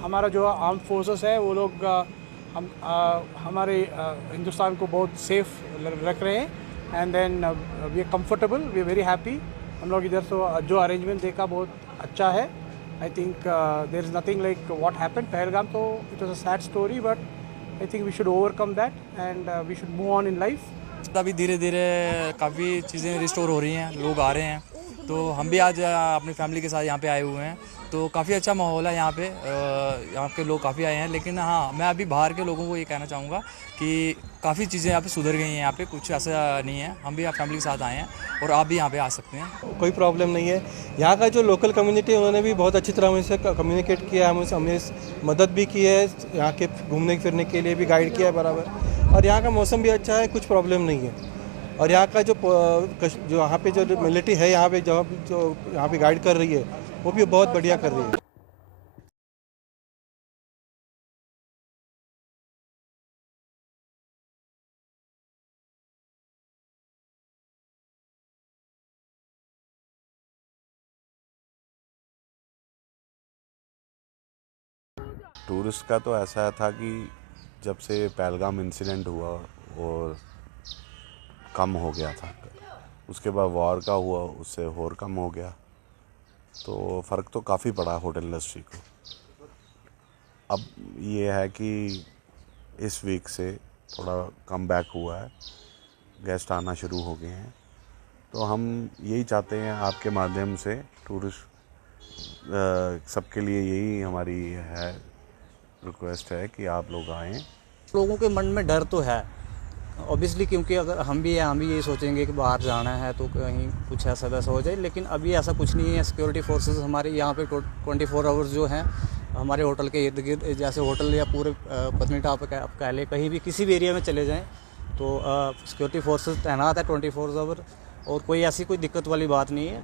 हमारा जो arm forces है वो लोग हमारे हिंदुस्तान को बहुत सेफ रख रहे हैं and then we are comfortable, we are very happy. हम लोग इधर तो जो अरेंजमेंट देखा बहुत अच्छा है। I think there is nothing like what happened Pahalgam, तो it was a sad story but I think we should overcome that and we should move on in life. अभी धीरे धीरे काफ़ी चीज़ें रिस्टोर हो रही हैं, लोग आ रहे हैं, तो हम भी आज अपनी फैमिली के साथ यहाँ पे आए हुए हैं, तो काफ़ी अच्छा माहौल है यहाँ पे। यहाँ के लोग काफ़ी आए हैं, लेकिन हाँ, मैं अभी बाहर के लोगों को ये कहना चाहूँगा कि काफ़ी चीज़ें यहाँ पे सुधर गई हैं। यहाँ पे कुछ ऐसा नहीं है, हम भी आप फैमिली के साथ आए हैं और आप भी यहाँ पे आ सकते हैं। कोई प्रॉब्लम नहीं है। यहाँ का जो लोकल कम्युनिटी है उन्होंने भी बहुत अच्छी तरह हमसे कम्युनिकेट किया, हमें मदद भी की है, यहाँ के घूमने फिरने के लिए भी गाइड किया है बराबर। और यहाँ का मौसम भी अच्छा है, कुछ प्रॉब्लम नहीं है। और यहाँ का जो यहाँ पे जो मिलिट्री है यहाँ पे जो यहाँ पे गाइड कर रही है वो भी बहुत बढ़िया कर रही है। टूरिस्ट का तो ऐसा था कि जब से पहलगाम इंसिडेंट हुआ और कम हो गया था, उसके बाद वॉर का हुआ, उससे और कम हो गया, तो फ़र्क तो काफ़ी पड़ा होटल इंडस्ट्री को। अब ये है कि इस वीक से थोड़ा कम बैक हुआ है, गेस्ट आना शुरू हो गए हैं, तो हम यही चाहते हैं आपके माध्यम से टूरिस्ट सबके लिए यही हमारी है रिक्वेस्ट है कि आप लोग आएँ। लोगों के मन में डर तो है ऑब्वियसली, क्योंकि अगर हम भी यही सोचेंगे कि बाहर जाना है तो कहीं कुछ ऐसा वैसा हो जाए, लेकिन अभी ऐसा कुछ नहीं है। सिक्योरिटी फोर्सेस हमारे यहाँ पे 24 आवर्स जो हैं हमारे होटल के इर्द गिर्द, जैसे होटल या पूरे पत्नीटॉप आप कह लें, कहीं भी किसी भी एरिया में चले जाएँ तो सिक्योरिटी फोर्सेस तैनात है 24 आवर, और कोई ऐसी कोई दिक्कत वाली बात नहीं है।